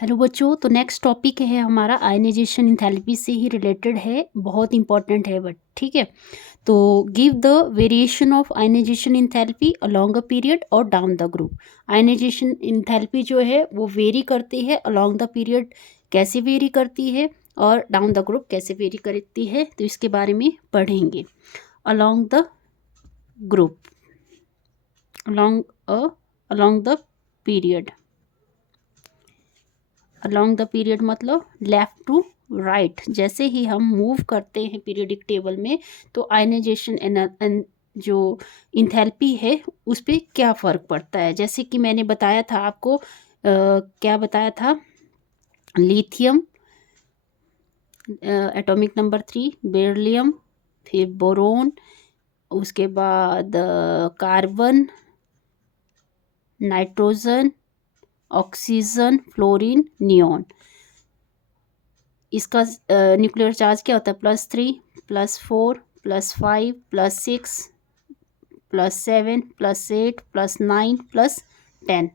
Hello बच्चों, तो next topic है हमारा आयनाइजेशन एंथैल्पी से ही रिलेटेड है, बहुत इंपॉर्टेंट है बट ठीक है। तो give the variation of ionization enthalpy along a period और down the group. Ionization enthalpy जो है वो वेरी करती है अलोंग द पीरियड, कैसे वेरी करती है, और डाउन द ग्रुप कैसे वेरी करती है, तो इसके बारे में पढ़ेंगे। Along the group, along the period, along the period मतलब लेफ्ट टू राइट। जैसे ही हम मूव करते हैं पीरियडिक टेबल में, तो आयनाइजेशन जो इंथैल्पी है उस पर क्या फ़र्क पड़ता है। जैसे कि मैंने बताया था आपको, क्या बताया था, लिथियम एटॉमिक नंबर 3, बेरिलियम, फिर बोरोन, उसके बाद carbon, nitrogen, oxygen, fluorine, neon. इसका न्यूक्लियर चार्ज क्या होता है, +3, +4, +5, +6, +7, +8, +9, +10।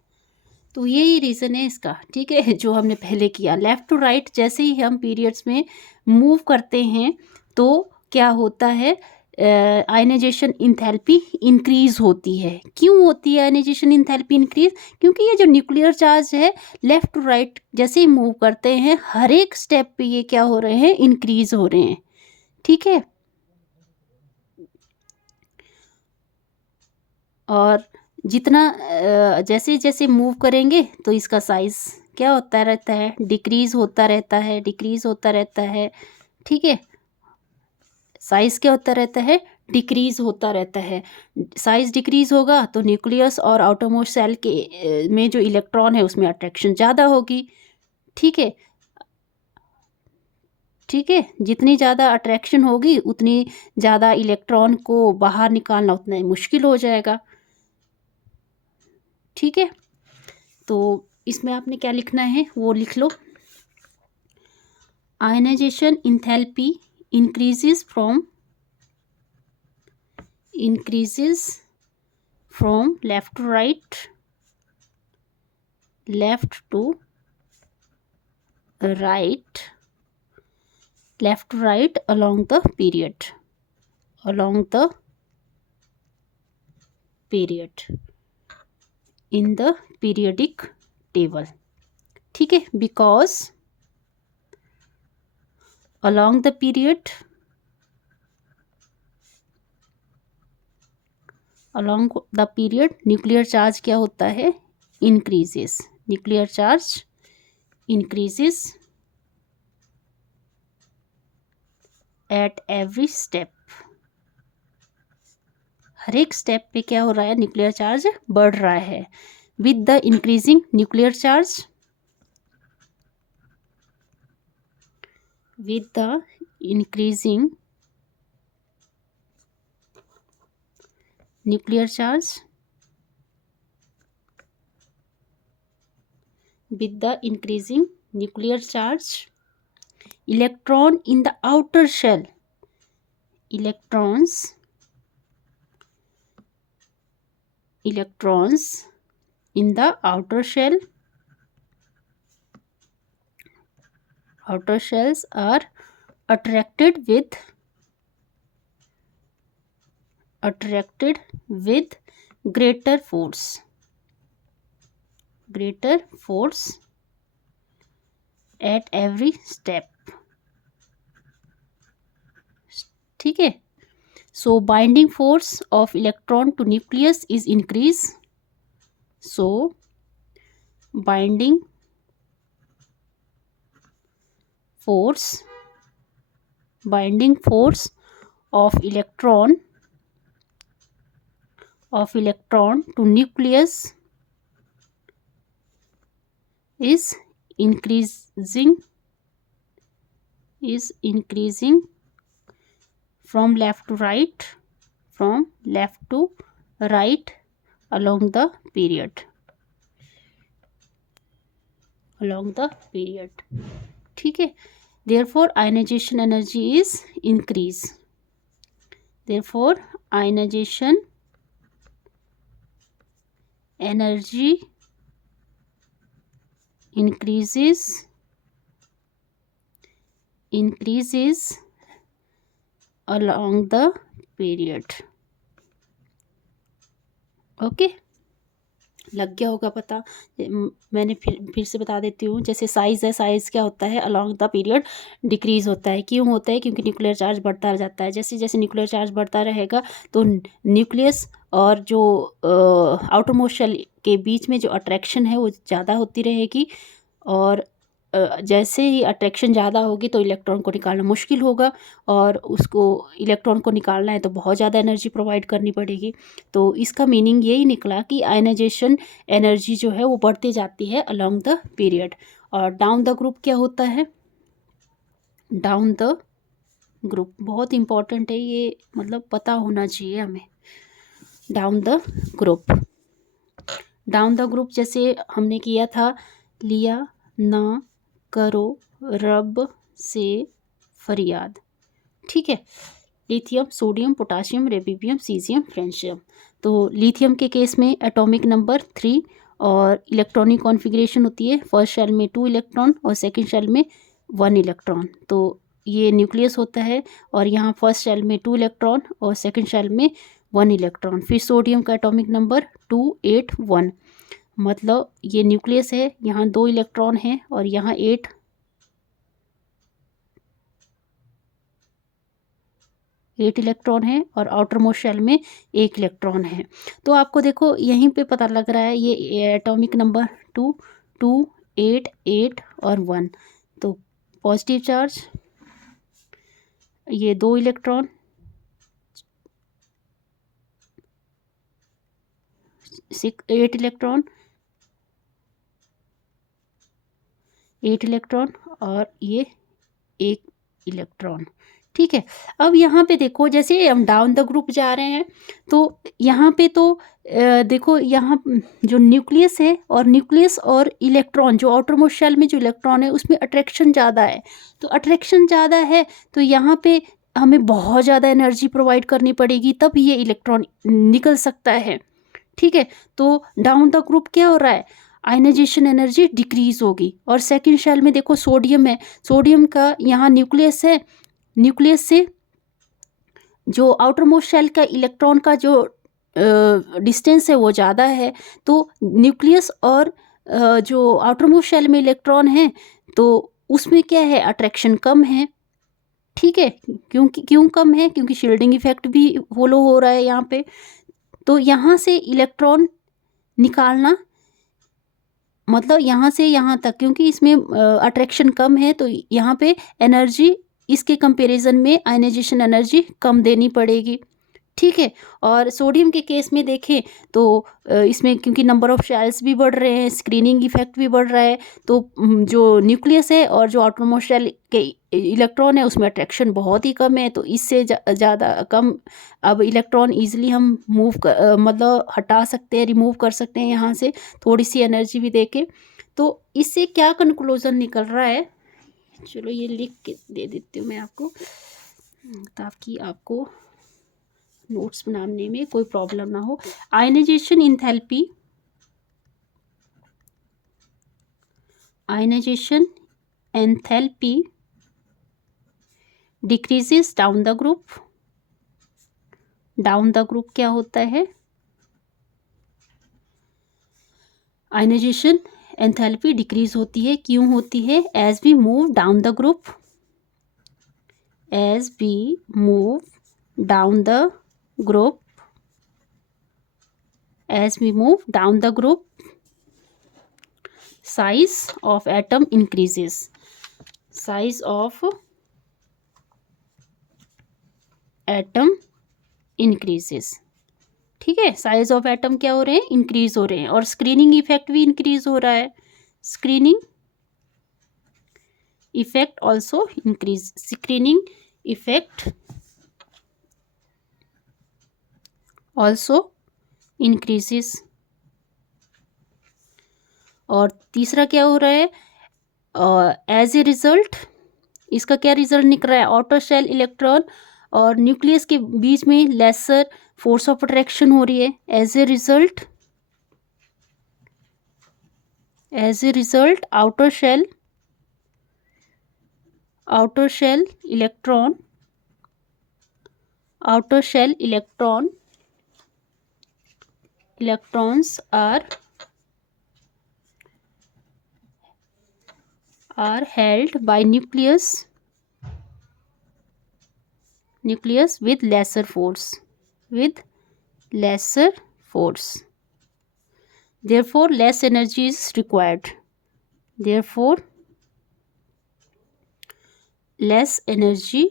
तो यही रीज़न है इसका, ठीक है, जो हमने पहले किया। लेफ़्ट टू राइट जैसे ही हम पीरियड्स में मूव करते हैं तो क्या होता है, आयनाइजेशन इंथैल्पी इंक्रीज़ होती है। क्यों होती है आयनाइजेशन इंथैल्पी इंक्रीज़? क्योंकि ये जो न्यूक्लियर चार्ज है लेफ़्ट टू राइट जैसे ही मूव करते हैं, हर एक स्टेप पे ये क्या हो रहे हैं, इंक्रीज़ हो रहे हैं, ठीक है। और जितना जैसे जैसे मूव करेंगे तो इसका साइज़ क्या होता रहता है, डिक्रीज़ होता रहता है, डिक्रीज़ होता रहता है, ठीक है। साइज़ क्या होता रहता है, डिक्रीज़ होता रहता है। साइज़ डिक्रीज़ होगा तो न्यूक्लियस और आउटरमोस्ट सेल के में जो इलेक्ट्रॉन है उसमें अट्रैक्शन ज़्यादा होगी, ठीक है। ठीक है, जितनी ज़्यादा अट्रैक्शन होगी उतनी ज़्यादा इलेक्ट्रॉन को बाहर निकालना उतना ही मुश्किल हो जाएगा, ठीक है। तो इसमें आपने क्या लिखना है वो लिख लो। Ionization enthalpy increases from left to right, left to right, left to right along the period, along the period in the periodic table, ठीक है। because along the period, along the period nuclear charge क्या होता है, increases, nuclear charge increases at every step, हर एक step पे क्या हो रहा है, न्यूक्लियर चार्ज बढ़ रहा है। With the increasing nuclear charge, with the increasing nuclear charge, with the increasing nuclear charge, electron in the outer shell, electrons in the outer shell, outer shells are attracted with greater force at every step, ठीक है। so binding force of electron to nucleus is increase, so binding force of electron to nucleus is increasing from left to right, along the period, ठीक है। therefore ionization energy is increase, therefore ionization energy increases along the period. Okay, लग गया होगा पता। मैंने फिर से बता देती हूँ। जैसे साइज़ है, साइज़ क्या होता है, अलोंग द पीरियड डिक्रीज़ होता है। क्यों होता है? क्योंकि न्यूक्लियर चार्ज बढ़ता जाता है। जैसे जैसे न्यूक्लियर चार्ज बढ़ता रहेगा तो न्यूक्लियस और जो आउटर मोस्ट शेल के बीच में जो अट्रैक्शन है वो ज़्यादा होती रहेगी, और जैसे ही अट्रैक्शन ज़्यादा होगी तो इलेक्ट्रॉन को निकालना मुश्किल होगा, और उसको इलेक्ट्रॉन को निकालना है तो बहुत ज़्यादा एनर्जी प्रोवाइड करनी पड़ेगी। तो इसका मीनिंग यही निकला कि आयनाइजेशन एनर्जी जो है वो बढ़ती जाती है अलोंग द पीरियड। और डाउन द ग्रुप क्या होता है? डाउन द ग्रुप बहुत इंपॉर्टेंट है ये, मतलब पता होना चाहिए हमें। Down the group, down the group जैसे हमने किया था, लिया ना करो रब से फरियाद, ठीक है। Lithium, sodium, potassium, rubidium, caesium, francium. तो लिथियम के केस में एटॉमिक नंबर 3 और इलेक्ट्रॉनिक कॉन्फ़िगरेशन होती है, फर्स्ट शेल में 2 इलेक्ट्रॉन और सेकंड शेल में 1 इलेक्ट्रॉन। तो ये न्यूक्लियस होता है, और यहाँ फर्स्ट शेल में 2 इलेक्ट्रॉन और सेकंड शेल में 1 इलेक्ट्रॉन। फिर सोडियम का एटॉमिक नंबर 281, मतलब ये न्यूक्लियस है, यहाँ 2 इलेक्ट्रॉन हैं और यहाँ 8 इलेक्ट्रॉन है, और आउटर मोस्ट शेल में 1 इलेक्ट्रॉन है। तो आपको देखो यहीं पे पता लग रहा है ये एटॉमिक नंबर 2, 2, 8, 8 और 1। तो पॉजिटिव चार्ज, ये 2 इलेक्ट्रॉन, 8 इलेक्ट्रॉन, 8 इलेक्ट्रॉन और ये 1 इलेक्ट्रॉन, ठीक है। अब यहाँ पे देखो, जैसे हम डाउन द ग्रुप जा रहे हैं तो यहाँ पे तो देखो यहाँ जो न्यूक्लियस है, और न्यूक्लियस और इलेक्ट्रॉन जो आउटर मोस्ट शेल में जो इलेक्ट्रॉन है उसमें अट्रैक्शन ज़्यादा है। तो अट्रैक्शन ज़्यादा है तो यहाँ पे हमें बहुत ज़्यादा एनर्जी प्रोवाइड करनी पड़ेगी, तब ये इलेक्ट्रॉन निकल सकता है, ठीक है। तो डाउन द ग्रुप क्या हो रहा है? आयनाइजेशन एनर्जी डिक्रीज होगी। और सेकंड शेल में देखो सोडियम है, सोडियम का यहाँ न्यूक्लियस है, न्यूक्लियस से जो आउटर मोस्ट शेल का इलेक्ट्रॉन का जो डिस्टेंस है वो ज़्यादा है। तो न्यूक्लियस और जो आउटर मोस्ट शेल में इलेक्ट्रॉन है तो उसमें क्या है, अट्रैक्शन कम है, ठीक है। क्यों कम है? क्योंकि शील्डिंग इफेक्ट भी फॉलो हो रहा है यहाँ पे। तो यहाँ से इलेक्ट्रॉन निकालना, मतलब यहाँ से यहाँ तक, क्योंकि इसमें अट्रैक्शन कम है तो यहाँ पे एनर्जी इसके कंपैरिजन में आयनाइजेशन एनर्जी कम देनी पड़ेगी, ठीक है। और सोडियम के केस में देखें तो इसमें क्योंकि नंबर ऑफ शेल्स भी बढ़ रहे हैं, स्क्रीनिंग इफेक्ट भी बढ़ रहा है, तो जो न्यूक्लियस है और जो आउटर मोस्ट शेल के इलेक्ट्रॉन है उसमें अट्रैक्शन बहुत ही कम है, तो इससे ज़्यादा कम अब इलेक्ट्रॉन ईजिली हम मतलब हटा सकते हैं, रिमूव कर सकते हैं यहाँ से, थोड़ी सी एनर्जी भी देके। तो इससे क्या कंक्लूजन निकल रहा है, चलो ये लिख के दे देती हूँ मैं आपको, ताकि आपको नोट्स बनाने में कोई प्रॉब्लम ना हो। Ionization enthalpy decreases down the group. Down the group क्या होता है? आयनाइजेशन एंथैल्पी डिक्रीज होती है। क्यों होती है? As we move down the group, as we move down the group, as we move down the group, size of atom increases, size of atom increases, ठीक है। साइज ऑफ एटम क्या हो रहे हैं? इंक्रीज हो रहे हैं। और स्क्रीनिंग इफेक्ट भी इंक्रीज हो रहा है, screening effect also increase, screening effect also increases. और तीसरा क्या हो रहा है? एज ए रिजल्ट, इसका क्या रिजल्ट निकल रहा है? आउटर शेल इलेक्ट्रॉन और न्यूक्लियस के बीच में लेसर फोर्स ऑफ अट्रैक्शन हो रही है। As a As a result, outer shell electrons are held by nucleus with lesser force. Therefore, less energy is required. Less energy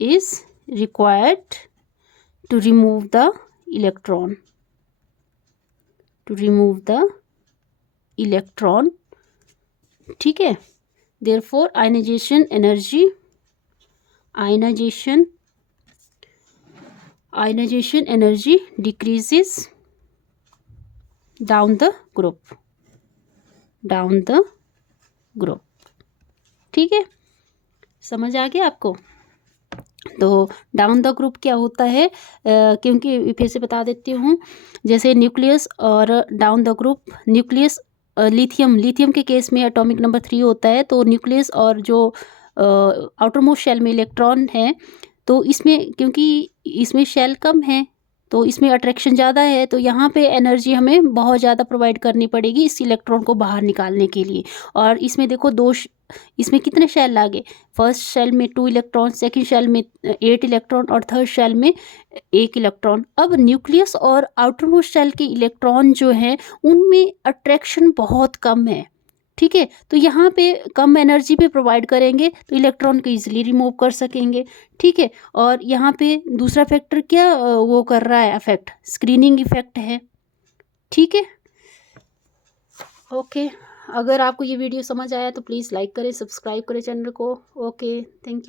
is required to remove the electron. ठीक है. Therefore, ionization energy decreases down the group. ठीक है, समझ आ गया आपको. तो down the group क्या होता है, क्योंकि फिर से बता देती हूँ. जैसे न्यूक्लियस और down the group, nucleus lithium के केस में एटॉमिक नंबर 3 होता है. तो न्यूक्लियस और जो आउटर मोस्ट शेल में इलेक्ट्रॉन है, तो इसमें क्योंकि इसमें शेल कम है तो इसमें अट्रैक्शन ज़्यादा है, तो यहाँ पे एनर्जी हमें बहुत ज़्यादा प्रोवाइड करनी पड़ेगी इस इलेक्ट्रॉन को बाहर निकालने के लिए. और इसमें देखो इसमें कितने शेल लागे. फर्स्ट शेल में 2 इलेक्ट्रॉन, सेकंड शेल में 8 इलेक्ट्रॉन और थर्ड शेल में 1 इलेक्ट्रॉन. अब न्यूक्लियस और आउटर मोस्ट शेल के इलेक्ट्रॉन जो हैं उनमें अट्रैक्शन बहुत कम है. ठीक है, तो यहाँ पे कम एनर्जी पे प्रोवाइड करेंगे तो इलेक्ट्रॉन को ईजिली रिमूव कर सकेंगे. ठीक है, और यहाँ पे दूसरा फैक्टर क्या वो कर रहा है, अफेक्ट स्क्रीनिंग इफेक्ट है. ठीक है, ओके. अगर आपको ये वीडियो समझ आया तो प्लीज़ लाइक करें, सब्सक्राइब करें चैनल को. Okay, thank you.